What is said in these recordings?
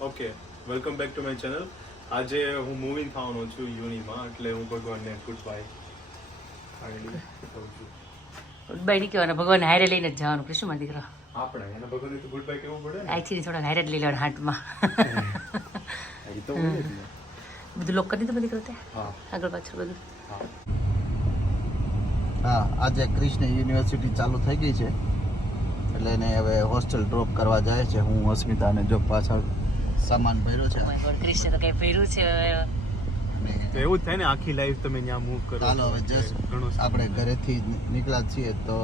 Okay welcome back to my channel આજે હું moving થવાનો છું યુનિમાં એટલે હું ભગવાનને ગુડ બાય ગુડ બાય નહીં કહેવાના ભગવાન હારે લઈને જ જવાનું કૃષ્ણ મારા દીકરો? આપણે એને ભગવાનને તો ગુડ બાય કેવું પડે ને. એકચ્યુઅલી થોડા હારે જ લઈ લેવાનું હાટમાં તો. બધું લોક કરી દીધું દીકરો ત્યાં? હા. આગળ પાછળ બધું? હા. હા આજે કૃષ્ણ યુનિવર્સિટી ચાલુ થઈ ગઈ છે. એટલે એને હવે હોસ્ટેલ ડ્રોપ કરવા જાય છે. હું અસ્મિતાને જો પાછળ સામાન ભર્યો છે. ક્રિશ્ચન તો કઈ ભર્યું છે તો એવું જ થાય ને આખી લાઈફ તમે ત્યાં મૂવ કરો ચાલો હવે જસ્ટ આપણે ઘરેથી નીકળ્યા છીએ તો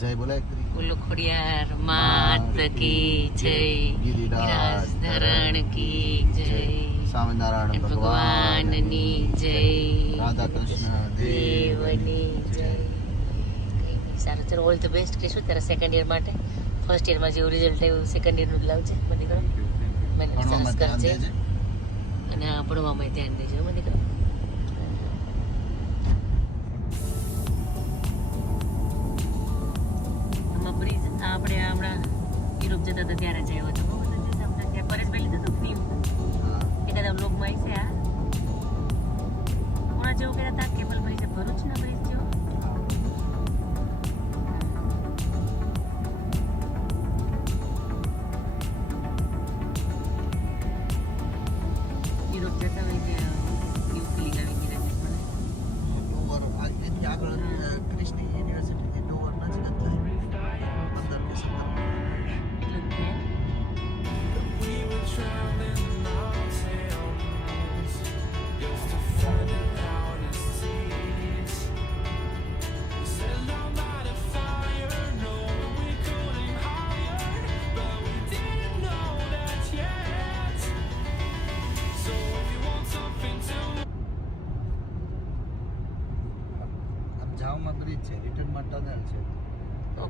જય બોલાય કૃષ્ણ. ખોડિયાર માત કી જય ગિરિરાજ ધરણ કી જય સ્વામિનારાયણ ભગવાનની જય રાધા કૃષ્ણ દેવની જય. સારું ચલો ઓલ ધ બેસ્ટ કહીશું તારા સેકન્ડ યર માટે. ફર્સ્ટ યરમાં જેવું રિઝલ્ટ આવ્યું સેકન્ડ યરનું જ લાવજે મને મને સરસ કરજે અને ભણવામાં ધ્યાન દેજો મને દીકરો. બ્રિજ આપણે હમણાં યુરોપ જતા હતા ત્યારે જ આવ્યો હતો ત્યાં પરેશભાઈ લીધું હતું ક્રીમ. એકાદા બ્લોગમાં આવી છે આ કોણા જેવું કહેતા હતા? કેબલ બ્રિજ ભરૂચના બ્રિજ જેવો? જાવામાં બ્રિજ છે રિટર્નમાં ટનલ છે.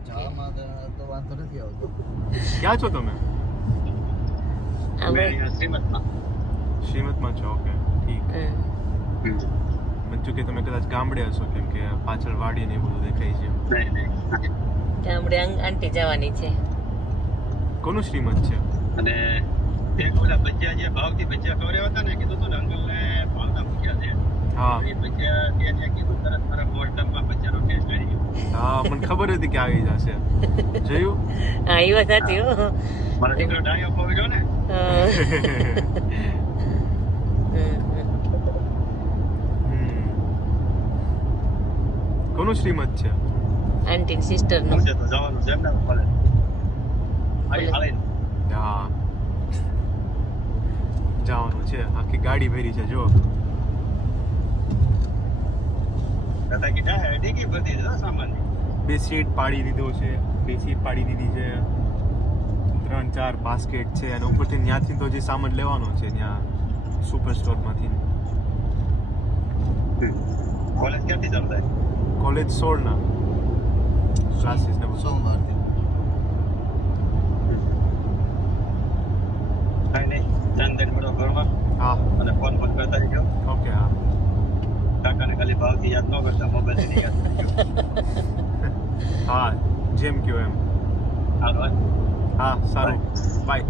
જાવામાં તો તો વાંધો નથી આવતો. ક્યાં છો તમે? આમાં શ્રીમતમાં. છો ઓકે ઠીક. હમ. બચ્ચું કે તમે કદાચ ગામડે હશો કેમ કે પાછળ વાડી ને એ બધું દેખાય છે. ગામડે આંટી જવાની છે. કોનું શ્રીમત છે? અને એક ઓલા ભજીયા જે ભાવથી ભજીયા ખવડાવ્યા હતા ને કીધું હતું ને મૂક્યા છે હા. મને ખબર હતી કે આવી જશે. જોયું? હા એ વાત સાચી મારો દીકરો ડાયો પહોંચ્યો ને. કોનું શ્રીમત છે? આંટી સિસ્ટરનું. છે તો જવાનું છે એમ ને ભલે હા. જવાનું છે. આખી ગાડી ભરી છે જો દાદા કે જાય ડીગી બધી છે હો સામાન બે સીટ પાડી દીધો છે બે સીટ પાડી દીધી છે. ત્રણ ચાર બાસ્કેટ છે અને ઉપરથી ત્યાંથી તો જે સામાન લેવાનો છે ત્યાં સુપર સ્ટોરમાંથી કોલેજ ક્યાંથી ચાલુ થાય? કોલેજ સોળના. ક્લાસીસ ને સોમવારથી. કાંઈ નહીં. ચાંદ મળો ઘરમાં. હા અને ફોન ફોન કરતા રહીજો ઓકે હા કાકાને ખાલી ભાવથી યાદ ન કરતા મોબાઈલ યાદ હા. જેમ કયો એમ. હા સારું. બાય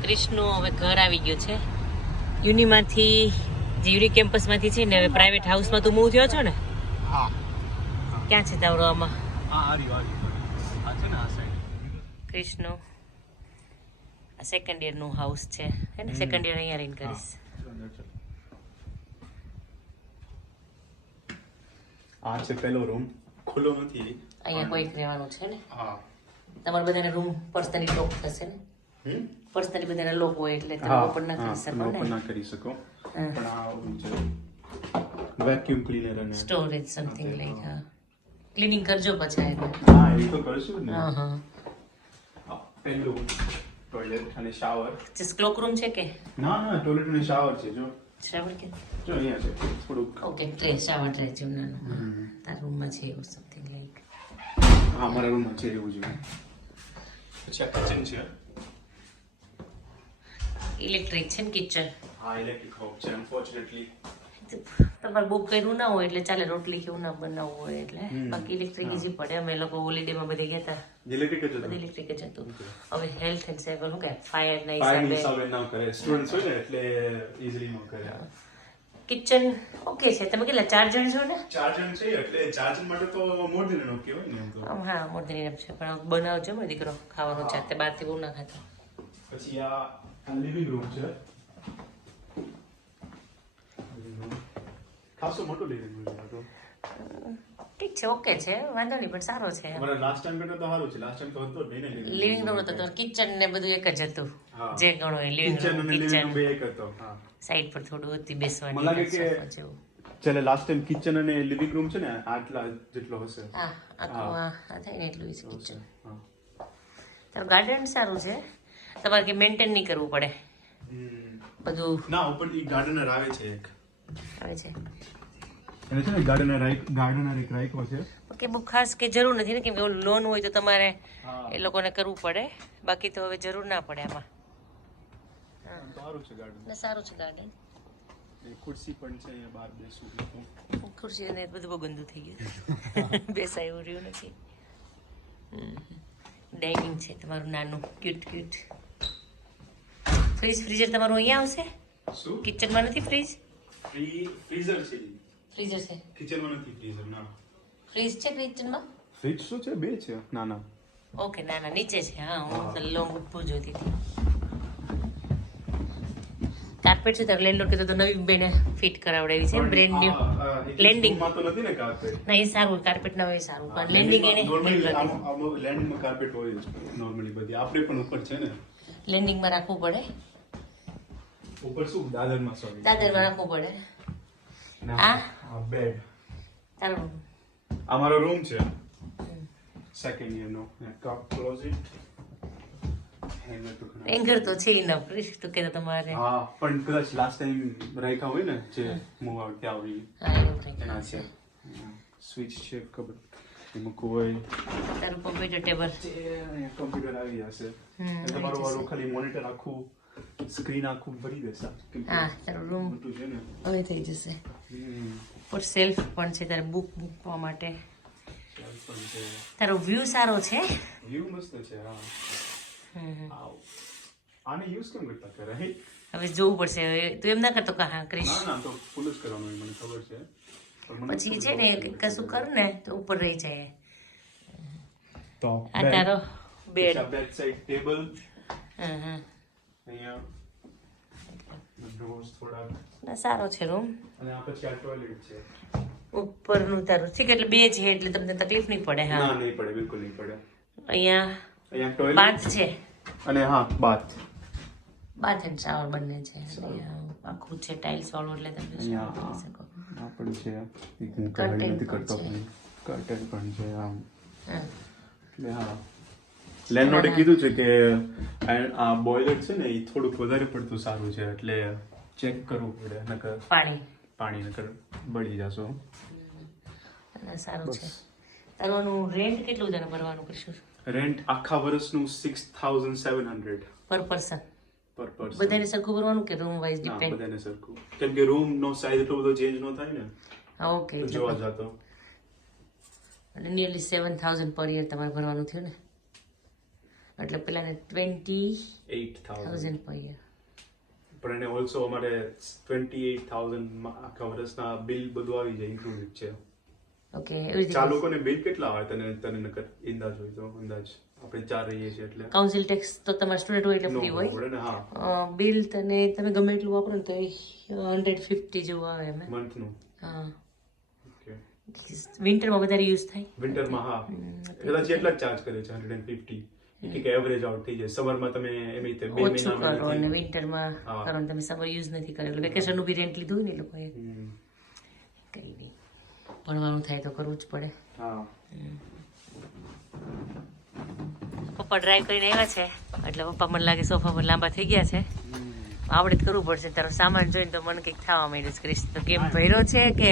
ક્રિશનો હવે ઘર આવી ગયો છે. યુનિમાંથી જે યુની કેમ્પસમાંથી છે ને હવે પ્રાઇવેટ હાઉસમાં તું મૂવ થયો છો ને? હા. ક્યાં છે તારો આમાં? હા આર્યું આર્યું આ આ સાઈડ ક્રિશનો આ સેકન્ડ યરનું હાઉસ છે. હે ને? સેકન્ડ યર અહીંયા રહીને કરીશ. આ છે પહેલો રૂમ ખુલ્લો નથી. અહીંયા કોઈક રહેવાનું છે ને? હા. તમારે બધાને રૂમ પર્સનલી લોક થશે ને? હમ? પર્સનલી બધાને લોક હોય એટલે તમે ઓપન ના કરી શકો open ના? કરી શકો. પણ આ છે. વેક્યુમ ક્લીનર અને સ્ટોરેજ સમથિંગ લાઈક હા. ક્લીનિંગ કરજો પછી એને હા એ તો કરશું ને. હા હા. પહેલું ટોયલેટ અને શાવર જસ્ટ ક્લોક રૂમ છે કે? ના ના ટોયલેટ અને શાવર છે જો. શાવર કે જો અહીંયા છે થોડુંક. ઓકે ટ્રે તારા રૂમમાં છે એવું સમથિંગ લાઈક હા મારા રૂમમાં છે એવું જ પછી આ કિચન છે. ઇલેક્ટ્રિક છે ને કિચન હા ઇલેક્ટ્રિક હોબ છે અનફોર્ચ્યુનેટલી તમારે બુક કર્યું ના હોય એટલે ચાલે રોટલી કેવું ના બનાવવું હોય એટલે. બાકી ઇલેક્ટ્રિક ઈઝી પડે. અમે લોકો હોલિડેમાં બધે ગયા હતા ઇલેક્ટ્રિક જ બધું હતું ઇલેક્ટ્રિક જ હતું. હવે હેલ્થ એન્ડ સેવર શું કે ફાયર ના હિસાબે. હિસાબે ના કરે. સ્ટુડન્ટ્સ હોય ને એટલે ઇઝીલી ન કરે. કિચન ઓકે છે. તમે કેટલા ચાર જણ છો ને? ચાર જણ છે એટલે ચાર જણ માટે તો મોર દેન એનો કહેવાય ને એમ તો. આમ હા મોર દેન છે. પણ બનાવજો મારો દીકરો. ખાવાનું છે તે બહારથી બહુ ના ખાતો. પછી આ લિવિંગ રૂમ છે. ખાસો મોટો લિવિંગ રૂમ છે ઠીક છે ઓકે છે વાંધો નહીં પણ સારો છે અમારા લાસ્ટ ટાઈમ કરતા તો સારું છે લાસ્ટ ટાઈમ તો હતો બેને લિવિંગ રૂમ તો કિચન ને બધું એક જ હતું. જે ગણો એ લિવિંગ રૂમ કિચન બે એક હતો સાઈડ પર થોડું હતી બેસવાની મને લાગે કે- ચલે લાસ્ટ ટાઈમ કિચન અને લિવિંગ રૂમ છે ને આટલા જેટલો હશે. હા આખું આ થાય ને એટલું છે કિચન તારું ગાર્ડન સારું છે? તમારે કે મેન્ટેન નહીં કરવું પડે. બધું ના ઉપર ગાર્ડનર આવે છે એક. આવે છે. એટલે છે ને ગાર્ડનર ગાર્ડનર એક રાખ્યો છે. ઓકે બહુ ખાસ કે જરૂર નથી ને કેમ કે લોન હોય તો તમારે એ લોકોને કરવું પડે. બાકી તો હવે જરૂર ના પડે આમાં. સારું છે ગાર્ડન. સારું છે ગાર્ડન. ખુરશી પણ છે અહીંયા બહાર બેસું ખુરશી ને બધું બહુ ગંદુ થઈ ગયું. બેસાય એવું રહ્યું નથી. ડાઇનિંગ છે તમારું નાનું ક્યુટ ક્યુટ. ફ્રીજ ફ્રીઝર તમારું અહીંયા આવશે? શું? કિચનમાં નથી ફ્રીજ? ફ્રી ફ્રીઝર છે ફ્રીઝર છે. કિચનમાં નથી ફ્રીઝર ના. ફ્રીજ છે કિચનમાં ફ્રીજ શું છે? બે છે. ના ના ઓકે ના ના નીચે છે. હા હું તો લોંગ ઉપર જોતી હતી કાર્પેટ છે તારે લેન્ડલોડ કીધું તો નવી બેને ફિટ કરાવડાવી છે. Brand new Landing. માં તો નથી ને કાર્પેટ ના એ સારું કાર્પેટ ના હોય સારું. પણ લેન્ડિંગ એને નોર્મલી લેન્ડિંગમાં કાર્પેટ હોય નોર્મલી બધી. આપણે પણ ઉપર છે ને. લેન્ડિંગમાં રાખવું પડે. ઉપર શું? દાદરમાં સોરી દાદરમાં રાખવું પડે. આ? બેડ આ રૂમ છે. સેકન્ડ યર નો. કપ ક્લોઝિટ એંગર તો છે ન ફ્રીજ તો કે તમારે. હા પણ કદાચ લાસ્ટ ટાઈમ રાખ્યા હોય ને જે મૂવ આઉટ ત્યાં આવી એના છે. સ્વિચ છે ખબર એ મૂકવું હોય. તારું કોમ્પ્યુટર ટેબલ કોમ્પ્યુટર આવી જશે. તમારું વાળું ખાલી મોનિટર આખું સ્ક્રીન આખું ભરી દેશે હા તારું રૂમ હવે થઈ જશે પર સેલ્ફ પણ છે તારે બુક મૂકવા માટે તારો વ્યૂ સારો છે વ્યૂ મસ્ત છે હા. આને યુઝ કેમ કરતા કરે હવે જોવું પડશે હવે તું એમ ના કરતો કે હા ક્રિશ ના ના તો ફૂલ જ કરવાનું મને ખબર છે પછી છે ને. કશું કર ને તો ઉપર રહી જાય તો આ તારો બેડ આ bed. side હા હા સારો છે રૂમ અને આ પછી આ toilet છે. ઉપરનું તારું. ઠીક એટલે બે છે એટલે તમને તકલીફ નહીં પડે હા. ના નહીં પડે બિલકુલ નહીં પડે. અહીંયા અહીંયા બાથ છે. અને હા બાથ. બાથ એન્ડ શાવર બંને છે. આખું છે ટાઇલ્સ વાળું એટલે તમે shower કરી શકો. આ છે. એક હું Curtain કઢાઈ નથી પણ કરતો પણ. કર્ટન પણ છે આમ એટલે હા. લેન્ડલોર્ડે કીધું છે કે આ- બોઇલર છે ને એ થોડુંક વધારે પડતું સારું છે એટલે ચેક કરવું પડે નકર પાણી. પાણી નકર બળી જશો. અને સારું છે. તારું રેન્ટ કેટલું તને ભરવાનું કરશું રેન્ટ આખા વર્ષનું six thousand seven hundred per person per person બધાને સરખું ભરવાનું કે રૂમ વાઇઝ ના ડિપેન્ડ બધાને સરખું. કેમ કે રૂમ નો સાઈઝ એટલો બધો ચેન્જ નો થાય ને હા ઓકે જોવા જતો. એટલે nearly seven thousand per year તમારે ભરવાનું થયું ને? એટલે પેલાને ટ્વેન્ટી એઇટ થાઉઝન્ડ પર પણ એને ઓલસો અમારે ટ્વેન્ટી એઇટ થાઉઝન્ડ આખા વર્ષના બિલ બધું આવી જાય ઇન્ક્લુડેડ છે. ઓકે ચાર લોકોને બિલ કેટલા આવે તને તને નકર અંદાજ હોય તો અંદાજ. આપણે ચાર રહીએ છીએ એટલે. કાઉન્સિલ ટેક્સ તો તમારે સ્ટુડન્ટ હોય એટલે નો ફ્રી હોય. હા. બિલ તને તમે ગમે એટલું વાપરો ને તો હંડ્રેડ ફિફ્ટી જેવું આવે એમ મંથનું હા. ઓકે વિન્ટરમાં વધારે યુઝ થાય. વિન્ટરમાં હા. કદાચ એટલા જ ચાર્જ કરે છે હંડ્રેડ એન્ડ ફિફ્ટી એક એવરેજ આઉટ થઈ જાય. સવારમાં તમે એમ રીતે બે મહિના કરો અને વિન્ટરમાં કારણ કરો તમે સમર યુઝ નથી કર્યો. એટલે વેકેશન બી રેન્ટ લીધું ને લોકોએ. કંઈ નહીં ભણવાનું થાય તો કરવું જ પડે. હા. પપ્પા ડ્રાઈવ કરીને આવ્યા છે. એટલે પપ્પા મને લાગે સોફા પર લાંબા થઈ ગયા છે. આપણે જ કરવું પડશે. તારો સામાન જોઈને તો મને કંઈક થવા માંડ્યું છે ક્રિશ. તો કેમ ભર્યો છે કે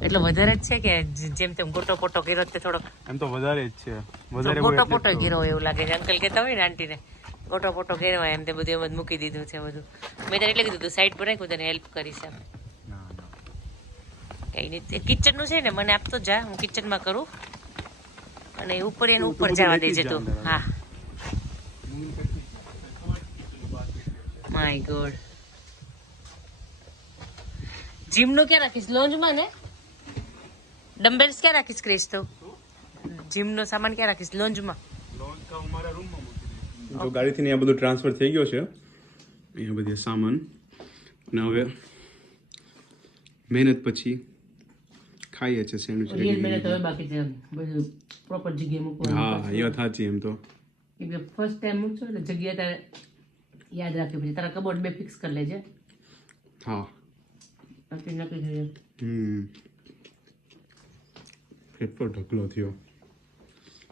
એટલો વધારે જ છે કે જેમ તેમ ગોટો પોટો ગીરો તે થોડોક? એમ તો વધારે જ છે. વધારે ગોટો પોટો હોય એવું લાગે છે. અંકલ કહેતા હોય ને આંટીને ગોટો પોટો કર્યો એમ તે બધું એમ જ મૂકી દીધું છે બધું. મેં તને એટલે કીધું તું સાઈડ પર રાખ્યું તને હેલ્પ કરીશ એમ. ના, ના. કઈ નહીં કિચનનું છે ને મને આપતો જા હું કિચનમાં કરું. અને ઉપર એનું ઉપર જવા દેજે તું. હા માય ગોડ જીમનું ક્યાં રાખીશ? લોન્જમાં ને? ડમ્બેલ્સ ક્યાં રાખીશ ક્રિસ તો? જીમનો સામાન ક્યાં રાખીશ? લોન્જમાં જો ગાડીથી આ બધું ટ્રાન્સફર થઈ ગયો છે અહીંયા બધી સામાન. અને હવે મહેનત પછી ખાઈએ છે સેન્ડવિચ રિયલ મહેનત હવે બાકી છે બધું પ્રોપર જગ્યાએ મૂકવાનું હા એ વાત સાચી એમ તો. એટલે ફર્સ્ટ ટાઈમ મૂકશો એટલે જગ્યા તારે યાદ રાખી પછી. તારા કબોર્ડ બે ફિક્સ કરી લેજે. હા. નક્કી નક્કી થઈ જાય હમ. કેટલો ઢગલો થયો.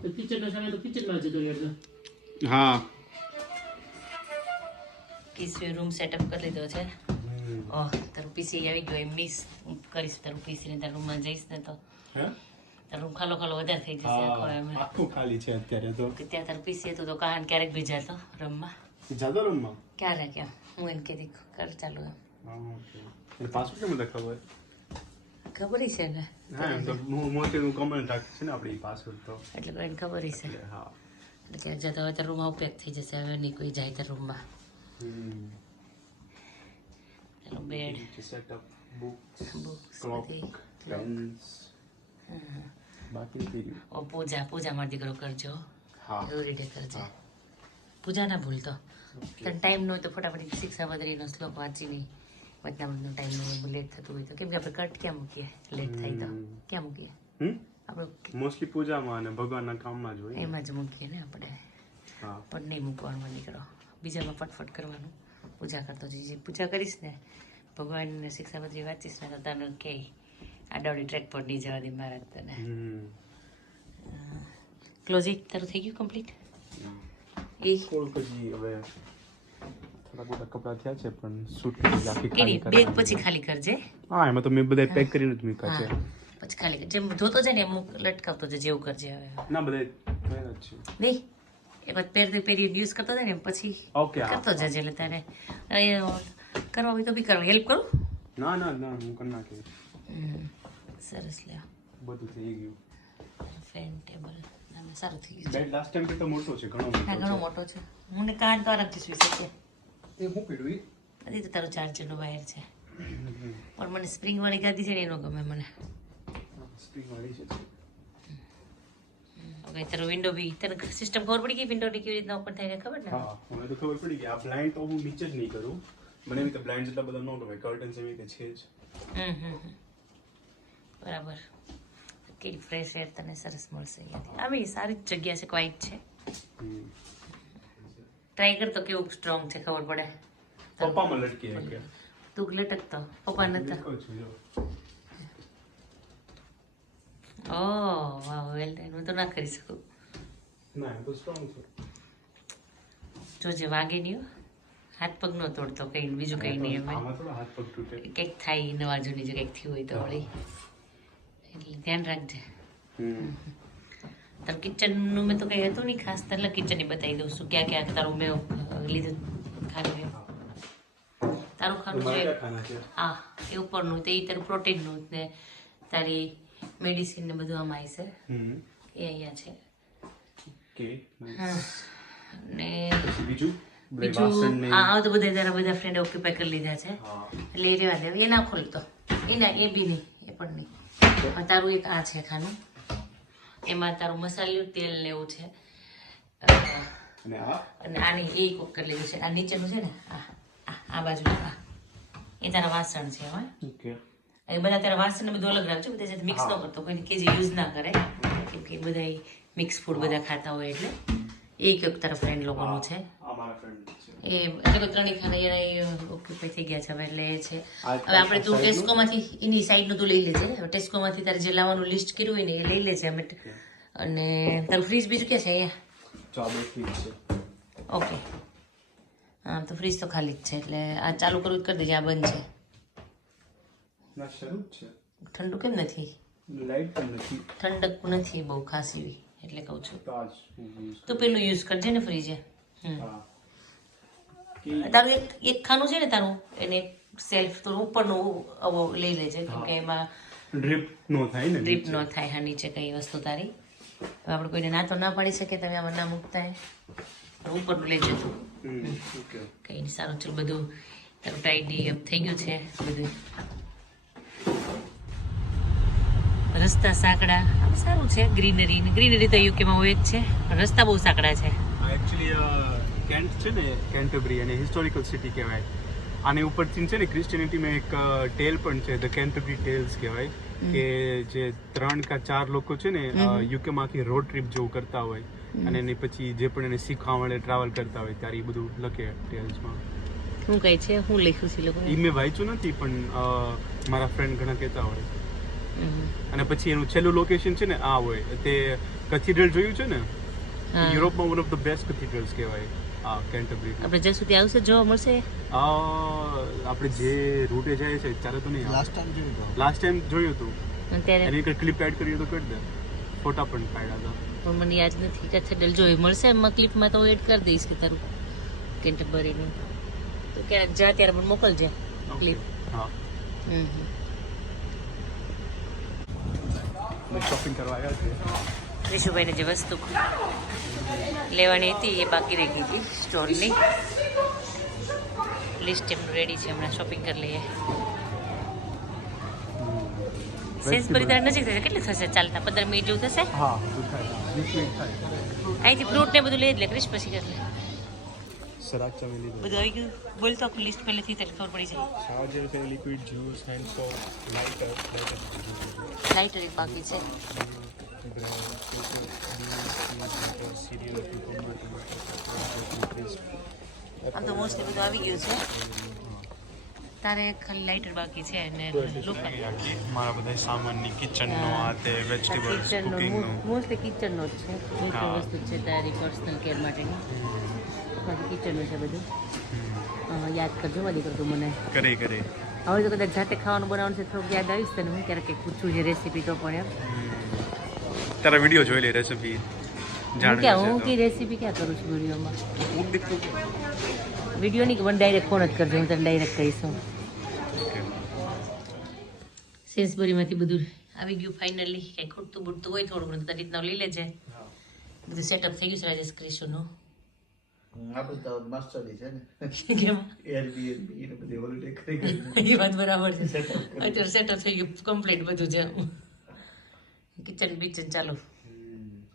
તો કિચનનો સામાન તો કિચનમાં જતો રહેતો હા. કિસવે રૂમ સેટઅપ કરી લીધો છે. ઓહ તારું પીસી આવી ગયો. એમ મિસ કરીશ તારું પીસી ને તારા રૂમમાં જઈશ ને તો. હે? તારો રૂમ ખાલો ખાલો વધારે થઈ જશે આખો એમ. આખું ખાલી છે અત્યારે તો. ત્યાં તારું પીસી હતું તો કહાન ક્યારેક બી જાતો રમવા. રૂમમાં ક્યારે ક્યાં હું એમ કીધી કર ચાલુ એમ પાછું કેમ બધા ખબર છે ને હા તો હું મોટેનું કમેન્ટ રાખી છે ને આપણી પાસવર્ડ તો એટલે એને ખબર છે હા એટલે ક્યાંક જતો હવે તારા રૂમમાં ઉપયોગ થઈ જશે હવે નહીં કોઈ જાય તો રૂમમાં એનો bed setup books books clock pens બાકી પૂજા પૂજા મારો દીકરો કરજો હા રીતે કરજે પૂજા ના ભૂલતો તને ટાઈમ ન હોય તો ફટાફટ શિક્ષા વધરીનો શ્લોક વાંચી નહીં વચનામૃતનો ટાઈમ નો લેટ થતું હોય તો. કેમ કે આપણે કટ ક્યાં મૂકીએ? લેટ થાય તો. ક્યાં મૂકીએ? આપણે મોસ્ટલી પૂજામાં અને ભગવાનના કામમાં જ હોય. એમાં જ મૂકીએ ને આપણે. પણ નહીં મૂકવાનું નીકળો. બીજામાં ફટફટ કરવાનું. પૂજા કરતો જે પૂજા કરીશ ને ભગવાનને શિક્ષાપત્રી વાંચીશ ને તો તને કે આડાવડી ટ્રેક પર નહીં જવા દે મારા તને. ક્લોઝિંગ તારું થઈ ગયું કમ્પ્લીટ એ હવે થોડા બધા કપડાં થયા છે પણ સૂટ આખી બેગ પછી ખાલી કરજે. હા એમાં તો મેં બધા પેક કરીને જ મૂક્યા છે. પછી ખાલી કરજે જેમ ધોતો જાય ને એમ લટકાવતો જાય જેવું કરજે હવે. ના બધા નહીં એક વાર પહેરતી પહેરી યુઝ કરતો જાય ને પછી ઓકે કરતો જજે એટલે તારે. કરવા હોય તો બી કરવા હેલ્પ કરું. ના ના ના હું કરી સરસ લે બધું થઈ ગયું. ફેન ટેબલ સારું થઈ ગયું બેડ લાસ્ટ ટાઈમ કરતા મોટો છે ઘણો મોટો છે. હું ને કાન તો આરામથી સુઈ શકીએ. એ હું પીડું હજી તો તારો ચાર્જરનો વાયર છે. પણ મને સ્પ્રિંગ વાળી ગાદી છે ને એનો ગમે મને. સ્પ્રિંગ વાળી છે. હવે તારો વિન્ડો બી તને સિસ્ટમ ખબર પડી ગઈ વિન્ડોની કેવી રીતના ઓપન થાય ખબર ને? હા મને તો ખબર પડી કે આ બ્લાઇન્ડ તો હું નીચે જ નહીં કરું. મને એવી બ્લાઇન્ડ જેટલા બધા ન ગમે કર્ટન્સ એવી રીતે છે જ. હમ હમ. બરાબર. કેવી ફ્રેશ એર તને સરસ મળશે અહીંયાથી. આ ભાઈ સારી જ જગ્યા છે ક્વાઇટ છે. ટ્રાય કરતો કેવું સ્ટ્રોંગ છે ખબર પડે. પપ્પામાં લટકી તું લટકતો પપ્પા નતા ઓ વાહ વેલ ડન હું તો ના કરી શકું. ના તો સ્ટ્રોંગ છે. જોજે વાગે નહીં. હાથ પગ નો તોડતો કઈ બીજું કઈ નહીં એમ. કંઈક થાય નવા જૂની જો કંઈક થયું હોય તો વળી. એટલે ધ્યાન રાખજે હમ તારું કિચનનું મેં તો કંઈ હતું નહીં ખાસ એટલે કિચનની બતાવી દઉં છું ક્યાં ક્યાં તારું મેં લીધું ખાલી તારું ખાનું છે હા એ ઉપરનું તે તારું પ્રોટીનનું ને તારી મેડિસિન ને બધું આમાં આવી છે હમ એ અહીંયા છે હા ને બીજું બીજું હા આ તો બધા તારા બધા ફ્રેન્ડ ઓક્યુપાય કરી લીધા છે એટલે એ રહેવા દે એ ના ખોલતો એ ના એ બી નહીં એ પણ નહીં તારું એક આ છે ખાનું. એમાં તારું મસાલિયું તેલ લેવું છે. અને આની એ કોક કરી લીધું છે. આ નીચેનું છે ને? આ આ બાજુ આ. એ તારા વાસણ છે હા. એ બધા તારા વાસણ બધું અલગ રાખજો. બધા સાથે મિક્સ ન કરતો. કોઈને કે જે યુઝ ના કરે. કેમ કે બધા મિક્સ ફૂડ બધા ખાતા હોય એટલે. એ એક તારા ફ્રેન્ડ લોકોનું છે. એ એટલે કે ત્રણેય ખાના એના ઓક્યુપાઈ થઈ ગયા છે હવે એટલે એ છે હવે આપણે તું? ટેસ્કોમાંથી એની સાઈડનું તું લઈ લેજે. હવે ટેસ્કોમાંથી તારે જે લાવવાનું લિસ્ટ કર્યું હોય ને એ લઈ લેજે અમે. અને તારું ફ્રીજ બીજું ક્યાં છે અહીંયા? ઓકે. હા તો ફ્રીજ તો ખાલી જ છે એટલે આ ચાલુ કરવું જ કરી દેજે આ બંધ છે. ઠંડુ કેમ નથી? લાઈટ નથી. ઠંડક નથી બહુ ખાસ એવી એટલે કહું છું. તો પેલું યુઝ કરજે ને ફ્રીજે હમ. તારું એક એક ખાનું છે ને તારું એને સેલ્ફ તો ઉપરનું આવો લઈ લેજે કેમ કે એમાં ડ્રીપ નો થાય ને ડ્રીપ નો થાય હા નીચે કઈ વસ્તુ તારી. હવે આપણે કોઈને ના તો ના પાડી શકીએ તમે આમાં ના મૂકતા ઉપરનું લઈ જજો કઈ નહીં સારું ચલ બધું તારું ટાઈડી અપ થઈ ગયું છે બધું. રસ્તા સાંકડા સારું છે ગ્રીનરી ગ્રીનરી તો યુકેમાં હોય જ છે રસ્તા બહુ સાંકડા છે. એકચ્યુઅલી કેન્ટ છે ને કેન્ટબરી અને હિસ્ટોરિકલ સિટી કહેવાય. આની ઉપરથી છે ને ક્રિશ્ચિયનિટીમાં એક ટેલ પણ છે ધ કેન્ટબરી ટેલ્સ કહેવાય કે જે ત્રણ કા ચાર લોકો છે ને યુકે માંથી રોડ ટ્રીપ જેવું કરતા હોય. અને એની પછી જે પણ એને શીખવા મળે ટ્રાવેલ કરતા હોય ત્યારે એ બધું લખે ટેલ્સમાં શું કહે છે? હું લખ્યું છે લોકો એ મેં વાંચ્યું નથી પણ મારા ફ્રેન્ડ ઘણા કહેતા હોય. અને પછી એનું છેલ્લું લોકેશન છે ને આ હોય. તે કથીડ્રલ જોયું છે ને. યુરોપમાં one of the best cathedrals કહેવાય. આ કેન્ટરબરી આપણે જ્યાં સુધી આવશે જોવા મળશે. આપણે જે રૂટે જાય છે ત્યારે તો નહીં લાસ્ટ ટાઈમ જોયું હતું. લાસ્ટ ટાઈમ જોયું હતું. ત્યારે એની એક ક્લિપ એડ કરી તો કરી દે. ફોટા પણ પાડ્યા હતા. પણ મને યાદ નથી. કે છેડલ જોઈ મળશે એમાં ક્લિપમાં તો એડ કરી દઈશ કે તારું કેન્ટરબરીની તો ક્યારેક જા ત્યારે પણ મોકલજે ક્લિપ હા. હમ હમ. શોપિંગ કરવા આવ્યા છે ક્રિશુભાઈને જે વસ્તુ લેવાની હતી એ બાકી રહી ગઈ હતી સ્ટોરની. લિસ્ટ એમનું રેડી છે હમણાં શોપિંગ કરી લઈએ. સેન્સબરી તાર નજીક થશે કેટલું થશે ચાલતા? પંદર મિનિટ જેવું થશે? અહીંથી ફ્રૂટ ને બધું લઈ જ લે પછી કરી લે. બધું આવી ગયું? બોલ તો આખું લિસ્ટ પહેલેથી એટલે ખબર પડી જાય. ચાર્જર છે liquid juice hand soap lighter lighter એક બાકી છે. આમ તો મોસ્ટલી બધું આવી ગયું છે. તારે ખાલી લાઇટર બાકી છે અને મારા બધા સામાનની કિચનનો આ તે વેજીટેબલ્સ કુકિંગનું મોસ્ટલી કિચનનો જ છે. કોઈ વસ્તુ છે તારી પર્સનલ કેર માટેની. બાકી કિચનનું છે બધું. યાદ કરજો વાલી કરતું મને. કરે કરે. હવે તો કદાચ જાતે ખાવાનું બનાવવાનું છે થોડુંક યાદ આવીશ તને હું ક્યારેક પૂછું છે રેસીપી તો પણ એમ તારા વીડિયો જોઈ લે રેસિપી જાણ ક્યાં હું કે રેસીપી ક્યાં કરું છું વિડીયોમાં? વીડિયો નહીં કે મને ડાયરેક્ટ ફોન જ કરજો હું તને ડાયરેક્ટ કહીશું સેન્સબરીમાંથી બધું આવી ગયું ફાઇનલી કંઈ ખૂટતું બૂટતું હોય થોડું ઘણું તારી રીતના લઈ લેજે. બધું સેટઅપ થઈ ગયું છે રાજેશ ક્રિશુનું. આપણે તો માસ્ટરી છે ને. કેમ? એરબીએનબી ને બધી હોલિડે કરી. ગઈ એ વાત બરાબર છે. અત્યારે સેટઅપ થઈ ગયું કમ્પ્લીટ બધું છે. કિચન બિચન ચાલુ.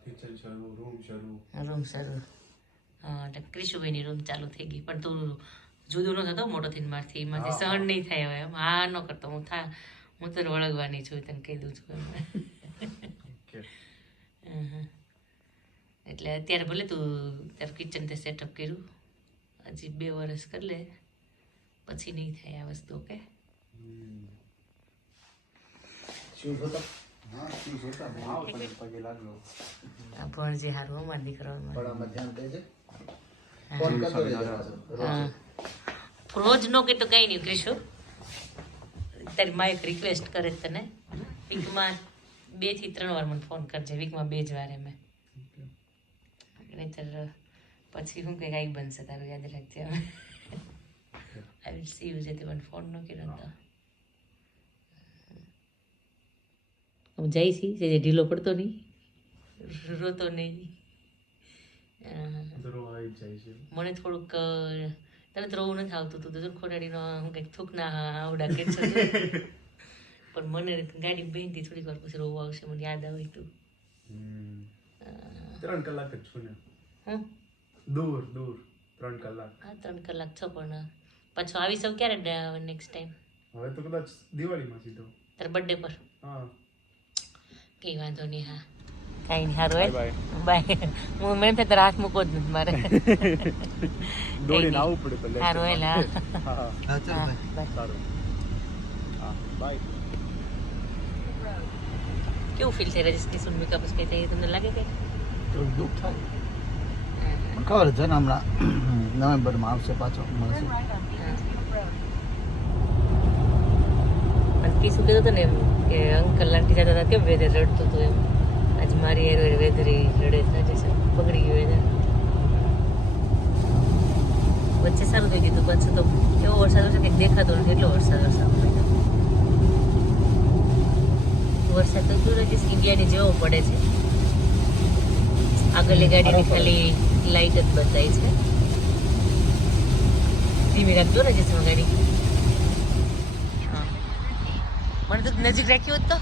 કિચન શરૂ રૂમ શરૂ રૂમ ચાલુ. હા એટલે ક્રિશુભાઈની રૂમ ચાલુ થઈ ગઈ. પણ તું જુદો ન થતો મોટો થઈને મારથી. એમાંથી સહન નહીં થાય હવે. એમ હા ન કરતો. હું થા હું તને વળગવાની છું તને કહી દઉં છું. એમ. એટલે અત્યારે ભલે તું તારું કિચન તે સેટઅપ કર્યું. હજી બે વર્ષ કરી લે. પછી નહીં થાય આ વસ્તુ ઓકે શું ભણજે હારું અમારા. હા. રોજ? નો કે તો કઈ નહીં ક્રિશુ. તારી માં એક રિક્વેસ્ટ કરે તને. વીકમાં બેથી ત્રણ વાર મને ફોન કરજે. વીકમાં બે જ વાર એમ નહીતર પછી હું કઈ કાંઈ બનશે તારું યાદ રાખજે હવે. આઈ વિલ સી યુ જે તે મને ફોન ન કર્યો તો. હું જાય છી જે ઢીલો પડતો નહીં રોતો નહીં. મને થોડુંક અ, તને તો રોવું નથી આવતું તું તો ખોરાડીનો હું કંઈક થૂક ના આવડા કે છે પણ મને ગાડી બેનથી થોડીક વાર પછી રોવું આવશે મને યાદ આવે તું. ત્રણ કલાક જ છું ને. દૂર દૂર ત્રણ કલાક. હા ત્રણ કલાક છો પણ પાછો આવી સૌ ક્યારે નેક્સ્ટ ટાઈમ હવે તો કદાચ દિવાળીમાં સીધો. તાર બર્થડે પર? હા. કંઈ વાંધો નહીં હા. કાંઈ નહીં સારું બાય બાય હું મેં તો તારા હાથ મૂકો જ નથી મારે. દોડીને આવવું પડે પહેલે સારું હોય હા ચાલ બાય સારું. હા બાય કેવું ફીલ થઈ રજીશ કિશોર મેકઅપ કઈ થઈ તમને લાગે કે દુઃખ થાય. ખબર છે ને હમણાં નવેમ્બરમાં આવશે પાછો મળશે. કીશું કીધું હતું ને એમ? કે અંકલ આંટી જતા હતા. કેમ વેધર રડતું હતું એમ? આજ મારી હેર વેધર રડે છે આજે છે. બગડી ગયું વેધર વચ્ચે સારું થઈ ગયું પછી તો એવો વરસાદ વરસાદ કે દેખાતો નથી. એટલો વરસાદ વરસાદ વરસાદ તો દૂર જ ઇન્ડિયાની જેવો પડે છે. આગળની ગાડીની ખાલી લાઈટ જ બતાય છે. ધીમી રાખજો ને જસમાં ગાડી હા મને તો નજીક રાખ્યું હોત તો.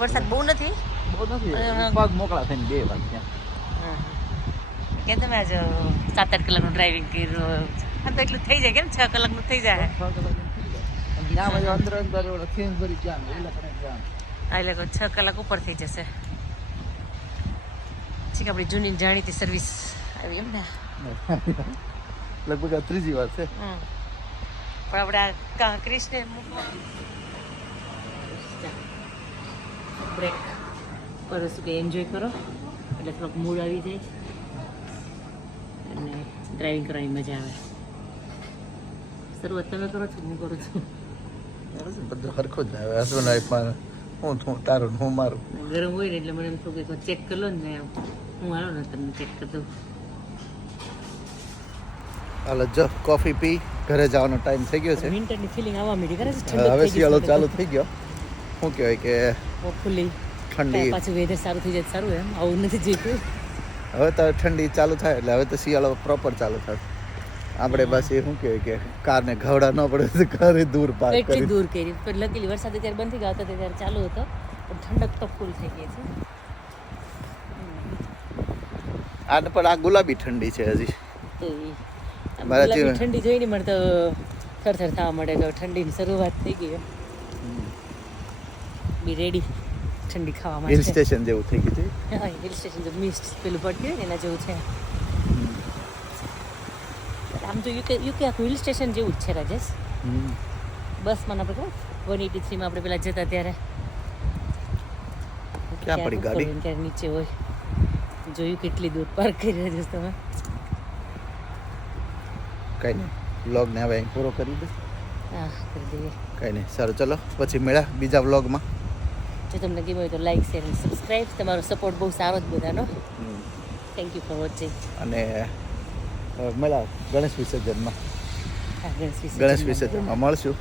વરસાદ બહુ નથી? બહુ નથી. પગ મોકળા થઈને બે વાર ત્યાં. કે તમે આજ સાત આઠ કલાકનું ડ્રાઇવિંગ કર્યું હા તો એટલું થઈ જાય કેમ? છ કલાકનું થઈ જાય. આ લોકો છ કલાક ઉપર થઈ જશે. ઠીક આપણી જૂની જાણીતી સર્વિસ આવી એમ ને? લગભગ આ ત્રીજી વાર છે. પણ આપણે આ કા- ક્રિશને મૂકવા. બ્રેક કરો શું કે એન્જોય કરો. એટલે થોડોક મૂડ આવી જાય. અને ડ્રાઇવિંગ કરવાની મજા આવે. શરૂઆત તમે કરો છો હું કરું છું? બધું સરખું જ હવે હસબન્ડ વાઈફમાં હું તું તારું હું મારું. ગરમ હોય ને એટલે મને એમ કે ચેક કરી લો ને હું હાલો ને તમને ચેક કરી દઉં. હાલો જો કોફી પી ઘરે જવાનો ટાઈમ થઈ ગયો છે. વિન્ટરની ફિલિંગ આવવા માંડી કરે છે? હવે શિયાળો ચાલુ થઈ ગયો. શું કહેવાય કે હોપફુલી ઠંડી. પાછું વેધર સારું થઈ જાય સારું એમ. આવું નથી જીતું હવે તો ઠંડી ચાલુ થાય એટલે હવે તો શિયાળો પ્રોપર ચાલુ થાય આપણે બસ એ શું કહેવાય કે કારને ઘવડા ન પડે તો ઘરે દૂર એટલી કરી. દૂર કરી. પણ લકીલી વરસાદ ત્યારે બંધ થઈ ગયો. હતો ત્યારે ચાલુ હતો. પણ ઠંડક તો ફૂલ થઈ ગઈ છે. આને પણ આ ગુલાબી ઠંડી છે હજી. ગુલાબી ઠંડી જોઈને મને તો થરથર થવા મળે તો ઠંડીની શરૂઆત થઈ ગઈ એમ. બી રેડી ઠંડી ખાવા હિલ સ્ટેશન જેવું થઈ ગયું છે. હિલ સ્ટેશન જેવું મિસ્ટ પેલું પડતી હોય એના જેવું છે. આમ તો યુકે યુકે આખું હિલ સ્ટેશન જેવું જ છે રાજેશ. બસ બસમાં આપણે વન એટી થ્રીમાં આપણે પેલા જતા ત્યારે. ક્યાં પડી ગાડી? ક્યાંક નીચે હોય. જોયું કેટલી દૂર પાર્ક કરી રહ્યા છો તમે? કઈ નહીં વ્લોગને હવે અહીં પૂરો કરી દે. હા કરી દઈએ. કઈ નહીં સારું ચલો પછી મળ્યા બીજા વ્લોગમાં જો તમને ગમ્યું હોય તો લાઈક શેર અને સબસ્ક્રાઈબ તમારો સપોર્ટ બહુ સારો જ બધાનો. થેન્ક યુ ફોર વોચિંગ અને મળ્યા ગણેશ વિસર્જનમાં. ગણેશ વિસર્જનમાં. મળશું.